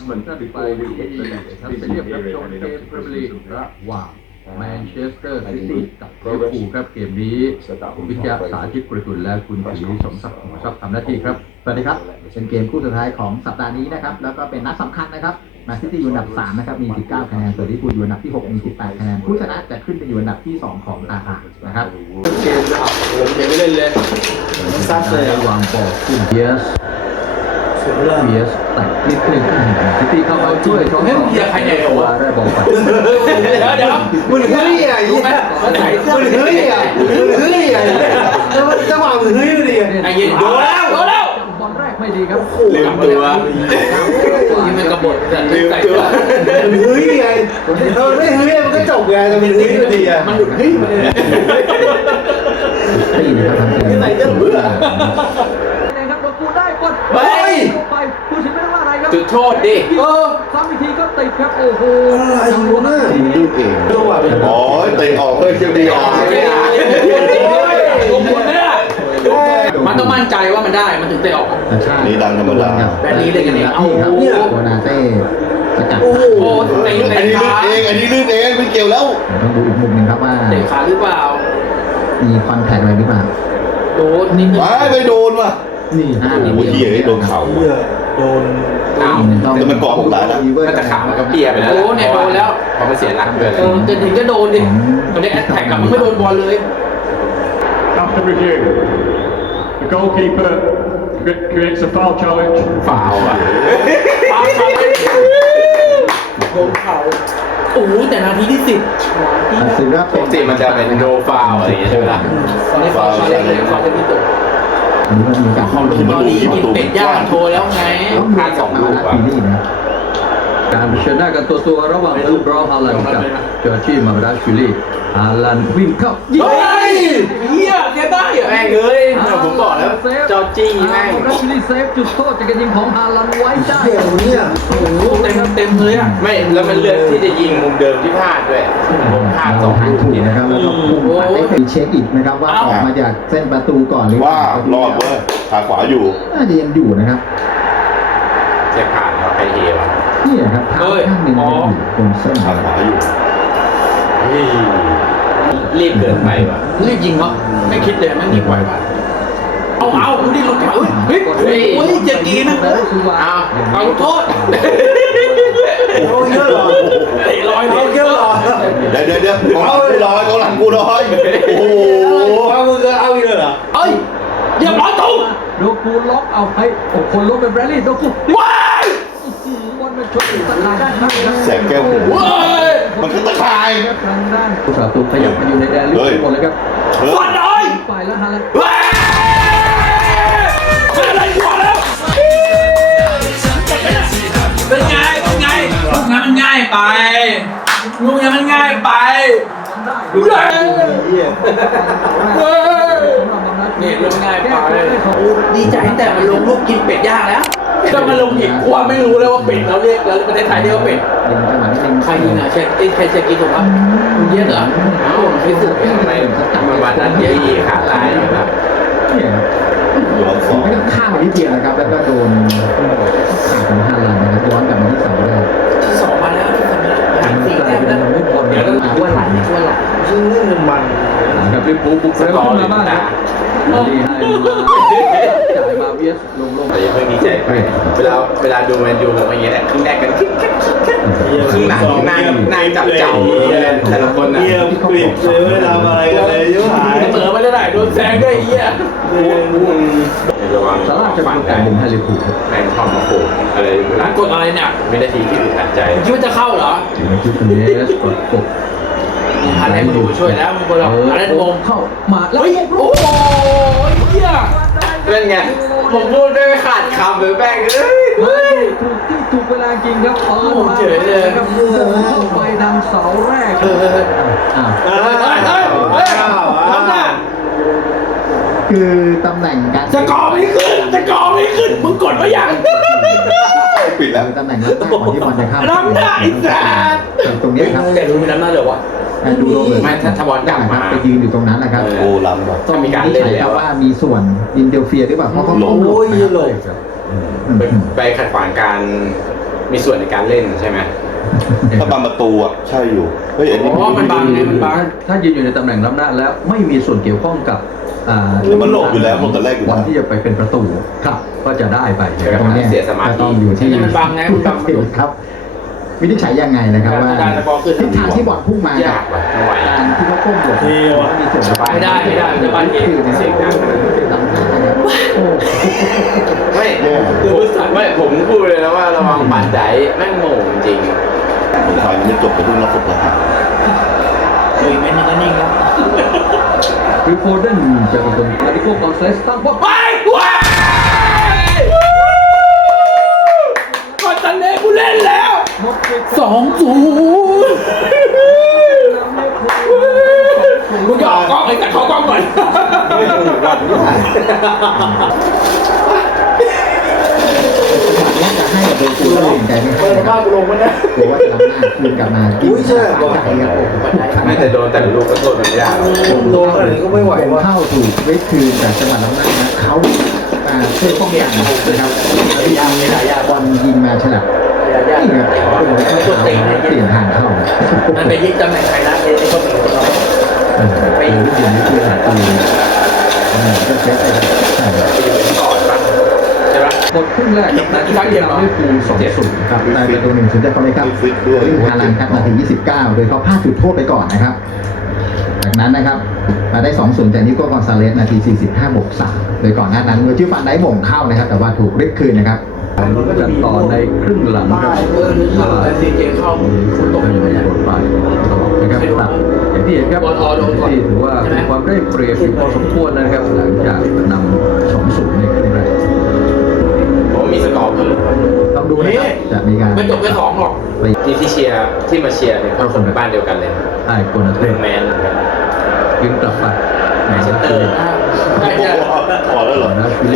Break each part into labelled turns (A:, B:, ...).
A: เหมือนกันไปที่ทัพเซียบครับชมเกมพรีเมียร์ลีกระหว่างแมนเชสเตอร์ซิตี้กับลิเวอร์พูลครับเกมนี้วิทยาสาธิตกระตุนและคุณศรีสมศักดิ์หัวทรัพย์ทำหน้าที่ครับ
B: สวัสดีครับเป็นเกมคู่สุดท้ายของสัปดาห์นี้นะครับแล้วก็เป็นนัดสำคัญนะครับแมนซิตี้อยู่อันดับ3นะครับมี19คะแนนส่วนลิเวอร์พูลอยู่อันดับที่6มี18คะแนนผู้ชนะจะขึ้นไปอยู่อันดับที่2ของตารางนะครับ
C: เกมแล้วผมยังไม่เล่นเลยซัดเลยว
B: างบอลขึ้นเบียสแต่นิดนึงซิตี้เข้ามาช่วยเขาไม่มีใครใหญ่กว่าได้บอลไป
C: เดี๋ยวมึงเฮ้ยอ่ะรู้ไหมมันใส่เสื้อมึงเฮ้ยอ่ะแล้วมันจังหวะมึงเฮ้ยดิไอ้เย็นโดนแล้ว
B: บอลแรกไม่ดีครับ
C: ลืมตัวนี่มันกระบฏแต่ลืมตัวเฮ้ยไงไม่เฮ้ยมันก็จบไงแต่มันเฮ้ยดีอ่ะมันหลุดเฮ้ยมัน
B: ตีนะครับทำเป็น
C: ใส่เสื้อเบื่อ
B: กูได้บอลไปผู้ชิงไม่ต้องอะไรครับ
C: จุดโทษดิ
B: ซ้ำอีกทีก็ติดครับโอ้โห
C: อะไรวะ
D: ลูกเองอ๋อเตะออกเพื่อจะดีออก
C: มันต้องมั่นใจว่ามันได้มันถึงเตะออก
D: นี่ดังธรรมดา
C: แบบนี้เลยกันเนี่ยเอา
B: เนี่ยโคนาเต้สกัด
C: โอ้โหเตะ
D: อันนี้ลื่นเองอันนี้ลื่นเองไม่เกี่ยวแล้ว
B: ต้องดูอีกมุมนึงครับว่า
C: เตะขาหรือเปล่า
B: มีคอนแทคอะไรหรือเปล่า
C: โดนนิดนึง
D: ไม่โดนว่ะ
B: นี่
D: โอ้โหเหี้ยโดนเข่า
C: โดน
D: แต่มันเกาะผมหลายแล้ว
C: มันจะขามันก็เปียไปแล้วโอ้เนี่ยโดนแล้วพอมันเสียหลักเลยจะถึงจะโดนดิมันได้แอตแทกกลับมันไม่โดนบอลเลย
E: After review, the goalkeeper creates a foul challenge.
C: ฟาวอ่ะโดนเข่าโอ้โหแต่นาทีที่10
B: ถือว่า
C: ปกติมันจะเป็นโดฟาวอะไรอย่างเงี้ยใช่ไหมล่ะตอนนี้ฟาวเล็กเลยฟาวจะมีตัว
B: อันนี้มันมีการ
C: ของตอนนี้กินเป็ดย่างโชว์แล้วไง
B: พลาด2 ลูกอ่ะ
A: การเผชิญหน้ากันตัวระหว่างลูกบอลฮาลันกับจอร์จี้มาบราชิลีฮาลันวิ่งเข้า
C: ยิงเฮียแกได้เหรอแม่งเลยผมบอกแล้วจอร์จี้แม่ง
A: บราชิลีเซฟจุดโทษจากการยิงของฮาลันไว้ได้
C: เนี่ยโอ้โหเต็มเลยอ่ะไม่แล้วมันเลือกที่จะยิงมุมเดิมที่พลาดด้วยพลาด2 ลูก
B: นะครับแล้วก็พุ่งไปได้เช็คอีกนะครับว่าออกมาจากเส้นประตูก่อนหรือ
D: ว่ารอดเว้ยขาขวาอยู่
B: น่าจะยังอยู่นะครับ
C: เช็คผ่านแล้วใครเฮวะ
B: นี่ครับเท้าข้างหนึ่งอยู่ตรงเส้น
D: ขาขวาอยู่
C: รีบเกินไปว่ะรีบยิงวะไม่คิดเลยไม่ยิงไวว่ะเอาดูดิลงขาเฮ้ยเจ็บกีนะเอาโทษโอ้ยเยอะหรอลอยเยอะหรอ
D: เดี๋ยวเอาลอยเขาหลังกูลอยโอ้โห
C: เอามือเอาอีกเลยเหรอเอ้ยอย่าปล่อยตุ้ง
A: โดกูล็อกเอาให้คนล้มเป็นแบรลี่โดกู
C: ว้าย
A: บอลมันชนตะข่ายด้านข้าง
D: แสบแก้วหูมันคือตะข่าย
A: ทางด้านผู้สาตูขยับมาอยู่ในแดนลิเวอร์พูลหมดเลยครับ
C: ฟันหน่อย
A: ฝ่ายละฮาลัน
C: อะไรหัวแล้วเป็นไงลูกงานมันง่ายไปมันง่ายไปเนี่ยลงง่ายไปดีใจแต่มันลงลูกกินเป็ดย่างแล้วถ้ามันลงหินกลัวไม่รู้แล้วว่าเป็ดเราเรียกแล้วประเทศไทยเรียกว่าเป็ดใครยิงอ่ะใครจะกินถูกปะมึงเยอะเหรอไม่สุดไม่วันนั้นเยอะขาดลายนะครับ
B: ไม่ต้องข้ามนิดเดียวนะครับแล้วก็โดนขาของฮาลันนะครับย้อนกลับมาที่2ได้
C: ที่2มาแล้วที่4แต้มแล้วเดี๋ยวว่าหลังซึ่งเรื่องมัน
A: กับลิเวอร์พูลบุกเร็วขึ้นมาบ้างนะดีให้จ่ายมาเวียสลง
C: แต่ยังไม่ดีใจไปเวลาดูแมนยูแบบอย่างเงี้ยครึ่งแรกกันครึ่งหลังนั่งจับเจ้าแต่ละคน
F: นะเยี่ยมกริบเลยไม่ทำอะไรกันเลยยุ่งหาย
C: เสมอไม่ได้โดนแซงด้วยเหี้ย
A: สาราจะเป็นการดึงให้ลิเวอร์พูล
C: แรงความมาโผล่อะไรร้านกดอะไรเนี่ยวินาทีที่อึดอัดใจคิดว่าจะเข้าเหรอ
A: ถึงจุดนี้กดปก
C: อะไรมาดูช่วยแล้วมึงคนเราอะไรโอม
A: เข้ามาแล้ว
C: โอ้ยเหี้ยเป็นไงผมพูดได้ไม่ขาดคำเลยแม่ง
A: ถูกเวลาจริงครับ
C: เฉยเลย
A: ครับเข้าไปทางเสาแรก
B: คือตำแหน่งการ
C: จะกอไม่ขึ้นมึงกดมาอย่าง
D: ปิดแล้ว
B: ตำแหน่งรับหน้าก่อนที่บอลจะเข้า
C: รับหน้าอีกแล้ว
B: ตรงนี้ครับ
C: แต่ดูมันรับหน้าเลยวะ
B: ดูโรเบิร์ต
C: ไม่ถ้าบอลดักมา
B: ไปยืนอยู่ตรงนั้นนะครับ
D: โอ้ล้ำแบบ
C: ต้องมีการเล่นแล้ว
B: ว่ามีส่วนอินเตอร์เฟียร์หรือเปล่าเพราะเขา
C: โอ้ยไปขัดขวางการมีส่วนในการเล่นใช่ไหม
D: ถ้าบางประตูอ่ะใช่อยู่เฮ้ยอันนี้
C: อ๋อมันบังไงมันบัง
A: ถ้ายืนอยู่ในตำแหน่งล้ำหน้าแล้วไม่มีส่วนเกี่ยวข้องกับ
D: มันหลบอยู่แล้วหลบแต่แรกอยู่
A: วัน
D: แล้ว
A: ที่จะไปเป็นประตูครับก็จะได้ไปนะค
B: ต
A: รับ
B: รงเนี้ย
C: เสียสมาธิ
B: ก็ต้องอยู่ที่
C: มันบังไงมันบังมันหลุด
B: ครับ วินิจฉัยยังไงนะครับว่า
C: การจะบอลขึ้น
B: ทิศทางที่บอลพุ่งมากั
C: ยา
B: บ
C: กว่ะไม่ไหว
B: การที่เขาก้มหลบมีส่วน
C: ไม่ได้จะบังเองเสียงดัง
B: ลำหน้านะครับโอ้
C: ไม่คือไม่ผมพูดเลยนะว่าระวังปัดใจแม่งโง่จริง
D: สุดท้ายยังไม่จบแต่เพิ่งรับศพทหาร
C: อีกไม่นึงก็นิ่งแล้ว
A: คือโฟเดนจะเป็นคนอาริโกกอนเซสตั้งพวก
C: ไปว้ายก่อนตันเล่กูเล่นแล้ว2-0กูจะออกกล้องไอ้กัดเขากล้องก่อน
B: จะให้กับเบอร์คูแล้วเห็นใจไม่ให้นะครับ
C: กูลงมันนะ
B: กลัวว่าจะลำหน้าคืนกลับมากินใจครับผม
C: ไม่แต่โดนแต่ลูกก็โทษมันไม่ได้
F: โดนอะไรก็ไม่ไหว
B: ผม
F: วะ
B: เข้าถูกเวทคืนจากจังหวัดลำหน้านะเขาช่วยป้องกันนะครับบอลยิงมาฉลับนี่ครับเปลี่ยนทางเข้า
C: มันไปยิงตำแหน่งใครนะไอ้คนหนึ่งคนน้อง
B: ไปยิงที่นี่คือหาตัวก็เซตไปใช่ครับ
C: ไปอยู่ก่อนปะใช่ปะ
A: หมดครึ่งแรกครับนาทีที่เราได้ฟู2-0
B: ครับได้ประตูหนึ่งศูนย์จากเขาเลยครับวิ่งฮาลันครับนาที29 โดยเขาพลาดจุดโทษไปก่อนนะครับจากนั้นนะครับมาได้2-0จากนิโก้กอนซาเลสนาที45+3โดยก่อนหน้านั้นเมื่อชื่อฟันได้หม่งเข้านะครับแต่ว่าถูกเรียกคืนนะครับ
A: กันต่อในครึ่งหลังครับ
C: แต่ซีเกมเข้า
A: ฝนตกยังไม่หมดไปตลอดนะครับอย่างที่เห็นครับที่ถือว่าเป็นความได้เปรียบอยู่พอสมควรนะครับหลังจากนำ2-0ในครึ่งแรก
C: ผมมีสกอร์เพิ่ม
B: ต้องดูนะครับจะมีการ
C: ไม่จบแค่2หรอกที่เชียร์ที่มาเชียร์เนี่ยก็คนบ้านเดียวกันเลย
A: ไอ้โกนาเต้
C: แมน
A: ยิงกลับไป
C: แมนเชสเตอร์ใช่ใช่
D: ถอดแล้วเหรอ
A: นะฟิลลี่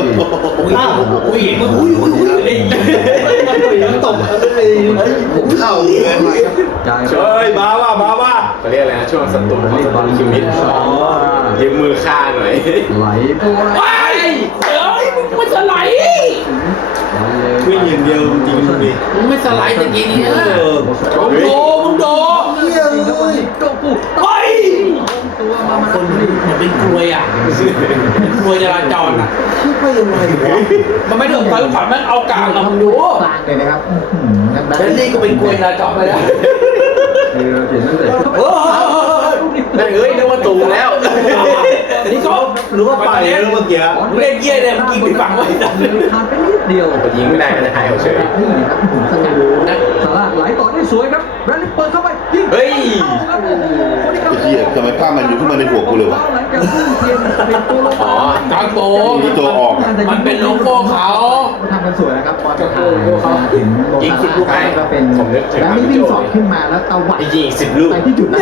F: ตบผมเข้าเลย
A: จ่าย
F: เฮ้ยมาว่า
C: เขาเรียกอะไรนะช่วงศัตรูของศัตรูชีวิตยืมมือฆ่าหน่อย
A: ไหลโอ้
C: ไอ้เฮ้ยมึงไม่สไลด์
F: วิ่งอย่างเดียวจริงดิ
C: มึงไม่สไลด์ตะกี้เนี่ยมึงโดเฮ้ย
A: โดกู
C: เฮ้ย
A: ตัวมา
C: คนมันเป็นกลวยอ่ะเป็นกลวยจราจรอ่ะ
F: คิดว่ายังไงวะ
C: มันไม่โดนไฟขวัญมันเอากลางมาดู
B: กลางเลยนะครับ
C: แล้วนี่ก็เป็นกลวยจราจรไปแล้ว
A: คือเราเห็นตั้งแต่
C: นั่นเอ้ยนึกว่าตูแล้วนี่ก็
F: หรือว่าไปแล้วเมื่อกี้
C: เล่นเยี่ยเนี่ยมันยิงไปฝังไว้
A: ผ่านไปนิดเดียว
C: ยิงไม่ได้ก็จะหายเอาเฉย
B: นี่ครับผมสกัด
C: นะ
A: สาระไหลต่อได้สวยครับแบรนด์เปิดเข้าไปยิง
C: เฮ้ย
A: ครับโอ้โหคนนี้ครับ
D: ไอ้เหี้ยทำไมภาพมันอยู่ขึ้นมาในหัวกูเลยวะ
A: หลังจากพุ่งเทียนเป็นตัวลง
C: อ๋อกลางโปง
D: มีตัวออก
C: มันเป็นโลโก้เขา
B: ทำกันสวยนะครับบอลจะผ่านมาถึงโลซาร่าก็เป็นแล้วนี่วิ่งสอดขึ้นมาแล้วตะวัด
C: ยิง10 ลูก
B: ไปที่จุดนั้น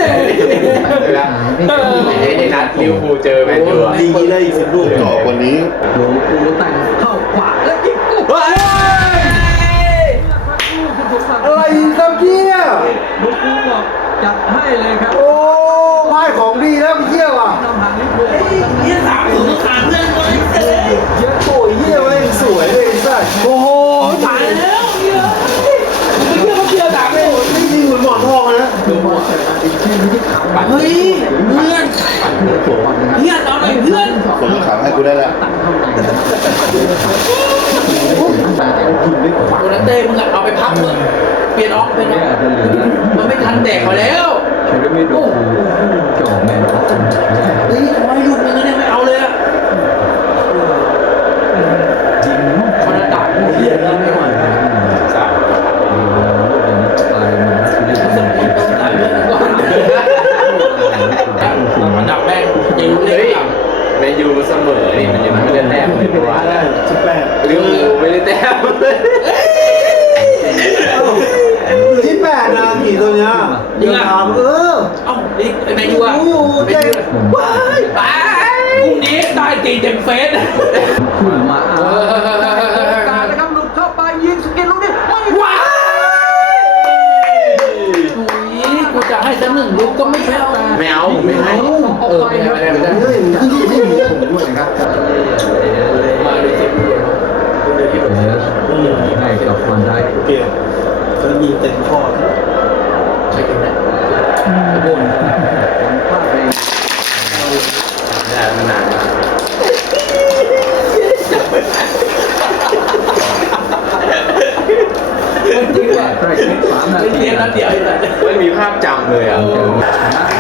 B: ไม่
C: ไอ้นัดลิวพูเจอแมนยู
F: ดีได้อีก10 ลูก
D: จ่อกว่านี้
A: โดนปูแต่งเข้าขวาแล้วยิงปุ๊บ
C: เฮ้ย
F: อะไรครับเนี่ย
A: ลูกปูบอกจัดให้เลยครับ
F: โอ้พ่ายของดีแล้วพี่เที่ยวอ่ะ
A: นำห่างลิเวอร์พูล
C: ยี่สามถึงขาดเรื่องเลย
F: เยอะโอ้ยเยี่ยมเลยสวยเลยสัสโอ้โห
C: ตายแล้วเนี่ยมึงเชื่อเขาเชื่อด่าไม่หมด
F: นี่เหมือนหมอนทองนะ
B: ดูบอลเสร็จมาเป็นชื่อที่เขา
C: เฮ้ยเพื่อน
B: เพื่อนตัวบอลนะครับ
C: เพื่อนเอาหน่อยเพื่อน
D: ส่งมาขังให้กูได้แล้ว
B: ตั้งเข้าในนะครับมาแต่ยิงด้วยขวา
C: โดนันเต้มึงเอาไปพักมึงเปลี่ยนออกเป็น
A: เนี่ยอาจจะเหลือ
C: มันไม่ทันแตกเขาแล้ว
A: เชอร์รี่โดคูจ่อแมนออฟ
C: เฮ้ยทำไมหลุดมึงเนี่ยไม่เอาเลยอะมันระดับเฮียนี่ไม่ไหวสาม
A: ไปมาฟิลิปปินส์
C: อันดับแรกยังรู้เลยแมนยูเสมอนี่มันยังไม่ได้แต้มเลยเพราะว่า
F: 18
C: ลิเวอร์พูลไม่ได้แต้มเลย
F: 18นะผีตัวเนี้ยยิงถาม
C: เอ้านี่แมนยูอะ
F: รู้อยู่เจ๊
C: ว้ายไปพรุ่งนี้ได้ตีเต็มเฟส
A: ขึ้นมาการนะครับหลุดเข้าไปยิงสกินลูกนี้ไม่
C: ว้ายโอ้ยกูจะให้สัก1 ลูกก็ไม่เอาไม่เอาไม่ให้ไม่ได้ไม่ได้
B: เฮ้ยไม่มีผมด้วยนะครับ
C: มาเลยสิ
A: ให้กับฟันได้
F: โอเค
A: ใกล้ชิด3 นา
C: เป็น
A: ที
C: เกมนัดเดียวไอ้สัตว์
D: ไม่มีภาพจำเลยอ่ะ
A: เจอชนะ